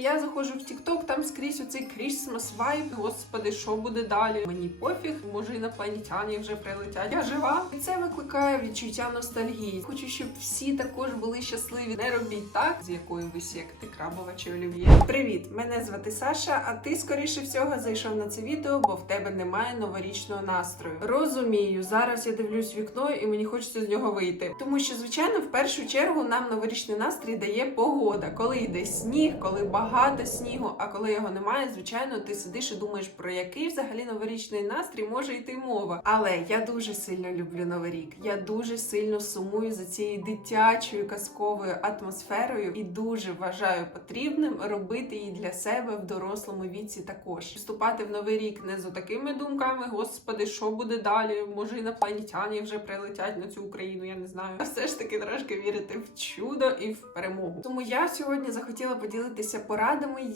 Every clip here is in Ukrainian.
Я заходжу в TikTok, там скрізь оцей Christmas vibe. Господи, що буде далі? Мені пофіг, може інопланетяни вже прилетять. Я жива. І це викликає відчуття ностальгії. Хочу, щоб всі також були щасливі. Не робіть так, з якої ви секти, крабова чи олів'є. Привіт, мене звати Саша. А ти скоріше всього зайшов на це відео, бо в тебе немає новорічного настрою. Розумію, зараз я дивлюсь вікно і мені хочеться з нього вийти. Тому що, звичайно, в першу чергу нам новорічний настрій дає погода, коли йде сніг, коли багато снігу. А коли його немає, звичайно, ти сидиш і думаєш, про який взагалі новорічний настрій може йти мова. Але я дуже сильно люблю новий рік. Я дуже сильно сумую за цією дитячою казковою атмосферою і дуже вважаю потрібним робити її для себе в дорослому віці також. Вступати в новий рік не з такими думками, господи, що буде далі? Може інопланетяни вже прилетять на цю Україну, я не знаю. А все ж таки трошки вірити в чудо і в перемогу. Тому я сьогодні захотіла поділитися порадами,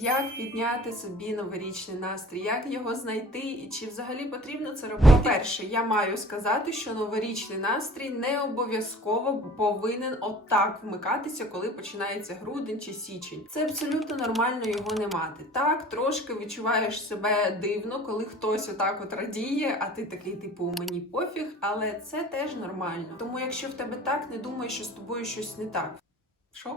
як підняти собі новорічний настрій, як його знайти, і чи взагалі потрібно це робити. Перше, я маю сказати, що новорічний настрій не обов'язково повинен отак вмикатися, коли починається грудень чи січень. Це абсолютно нормально його не мати. Так, трошки відчуваєш себе дивно, коли хтось отак от радіє, а ти такий, типу, мені пофіг, але це теж нормально. Тому якщо в тебе так, не думай, що з тобою щось не так. Що?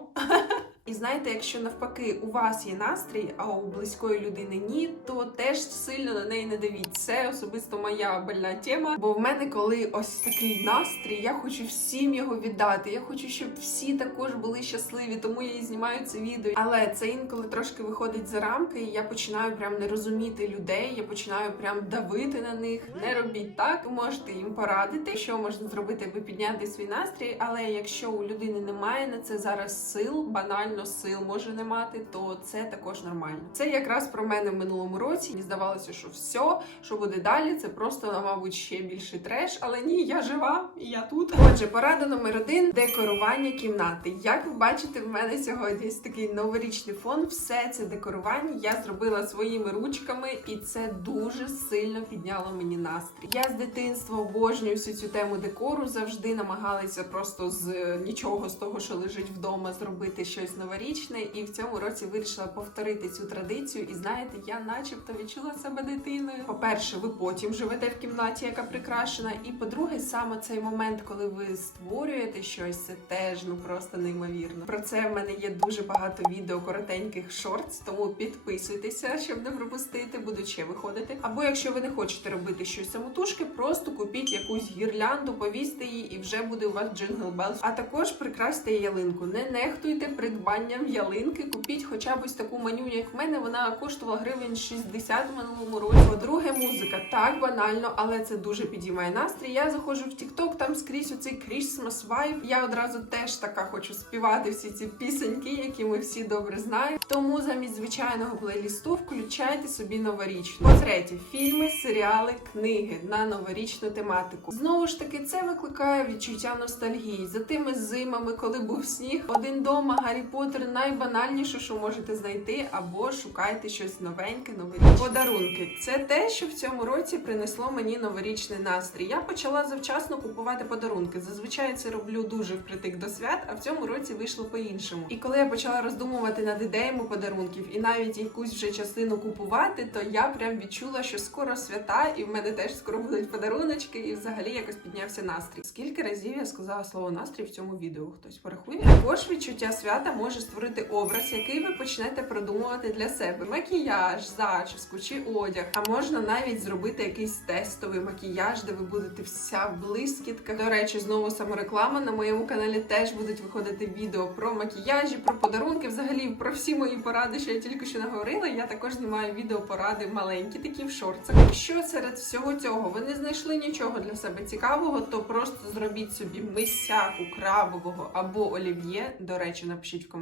І знаєте, якщо навпаки у вас є настрій, а у близької людини ні, то теж сильно на неї не давіть. Це особисто моя больна тема. Бо в мене, коли ось такий настрій, я хочу всім його віддати. Я хочу, щоб всі також були щасливі, тому я і знімаю це відео. Але це інколи трошки виходить за рамки, і я починаю прям не розуміти людей. Я починаю прям давити на них. Не робіть так. Можете їм порадити, що можна зробити, аби підняти свій настрій. Але якщо у людини немає на це зараз сил, банально сил може не мати, то це також нормально. Це якраз про мене в минулому році. Мені здавалося, що все, що буде далі, це просто, мабуть, ще більший треш. Але ні, я жива і я тут. Отже, порада номер один декорування кімнати. Як ви бачите, в мене сьогодні такий новорічний фон. Все це декорування я зробила своїми ручками, і це дуже сильно підняло мені настрій. Я з дитинства обожнюю всю цю тему декору. Завжди намагалася просто з е, нічого з того, що лежить вдома, зробити щось новорічне. І в цьому році вирішила повторити цю традицію. І знаєте, я начебто відчула себе дитиною. По-перше, ви потім живете в кімнаті, яка прикрашена. І по-друге, саме цей момент, коли ви створюєте щось, це теж ну просто неймовірно. Про це в мене є дуже багато відео коротеньких шортс, тому підписуйтеся, щоб не пропустити, будуть ще виходити. Або якщо ви не хочете робити щось самотужки, просто купіть якусь гірлянду, повісьте її, і вже буде у вас джингл белс. А також прикрасьте ялинку. Не нехтуйте придбанням ялинки. Купіть хоча б ось таку манюню, як в мене. Вона коштувала гривень 60 в минулому році. По-друге, музика так банально, але це дуже підіймає настрій. Я заходжу в TikTok, там скрізь оцей Christmas vibe. Я одразу теж така хочу співати всі ці пісеньки, які ми всі добре знаємо. Тому замість звичайного плейлісту включайте собі новорічну. По-третє, фільми, серіали, книги на новорічну тематику. Знову ж таки, це викликає відчуття ностальгії за тими зимами, коли був сніг. Один дома, Гаррі Поттер найбанальніше, що можете знайти, або шукайте щось новеньке, новорічне. Подарунки це те, що в цьому році принесло мені новорічний настрій. Я почала завчасно купувати подарунки. Зазвичай це роблю дуже впритик до свят, а в цьому році вийшло по-іншому. І коли я почала роздумувати над ідеями подарунків і навіть якусь вже частину купувати, то я прям відчула, що скоро свята, і в мене теж скоро будуть подаруночки, і взагалі якось піднявся настрій. Скільки разів я сказала слово настрій в цьому відео? Хтось порахує? Також відчуття свята може створити образ, який ви почнете продумувати для себе: макіяж, зачіску чи одяг. А можна навіть зробити якийсь тестовий макіяж, де ви будете вся в блискітках. До речі, знову самореклама на моєму каналі теж будуть виходити відео про макіяжі, про подарунки, взагалі про всі мої поради, що я тільки що наговорила. Я також знімаю відео поради маленькі, такі в шорцах. Якщо серед всього цього ви не знайшли нічого для себе цікавого, то просто зробіть собі мисяку крабового або олів'є. До речі, напишіть в коментарях,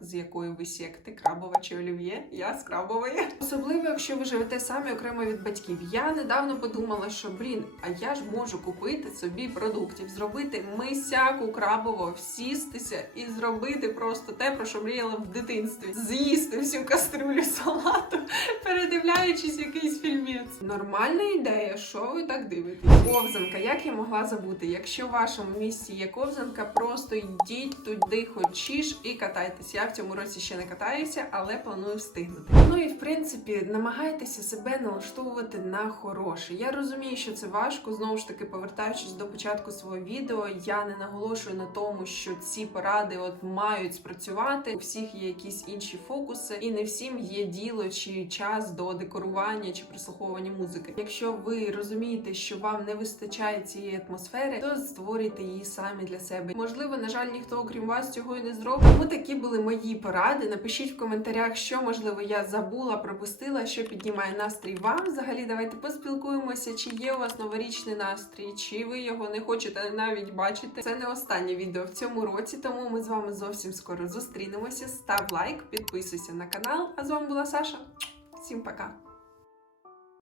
з якої ви секти, крабова чи олів'є. Я з крабової. Особливо, якщо ви живете самі окремо від батьків. Я недавно подумала, що блін, а я ж можу купити собі продуктів, зробити мисяку крабового, всістися і зробити просто те, про що мріяла в дитинстві. З'їсти всю кастрюлю салату передивляючись якийсь фільмець. Нормальна ідея, що ви так дивитесь? Ковзанка, як я могла забути? Якщо в вашому місті є ковзанка, просто йдіть туди, хочеш і катайтесь. Я в цьому році ще не катаюся, але планую встигнути. Ну і в принципі, намагайтеся себе налаштовувати на хороше. Я розумію, що це важко. Знову ж таки, повертаючись до початку свого відео, я не наголошую на тому, що ці поради от мають спрацювати. У всіх є якісь інші фокуси, і не всім є діло чи час до декорування чи прослуховування музики. Якщо ви розумієте, що вам не вистачає цієї атмосфери, то створюйте її самі для себе. Можливо, на жаль, ніхто окрім вас цього і не зробить. Тому такі були мої поради. Напишіть в коментарях, що можливо я забула, пропустила, що піднімає настрій вам. Взагалі, давайте поспілкуємося, чи є у вас новорічний настрій, чи ви його не хочете навіть бачити. Це не останнє відео в цьому році, тому ми з вами зовсім скоро зустрінемося. Став лайк, підписуйся на канал. А з вами була Саша. Всім пока!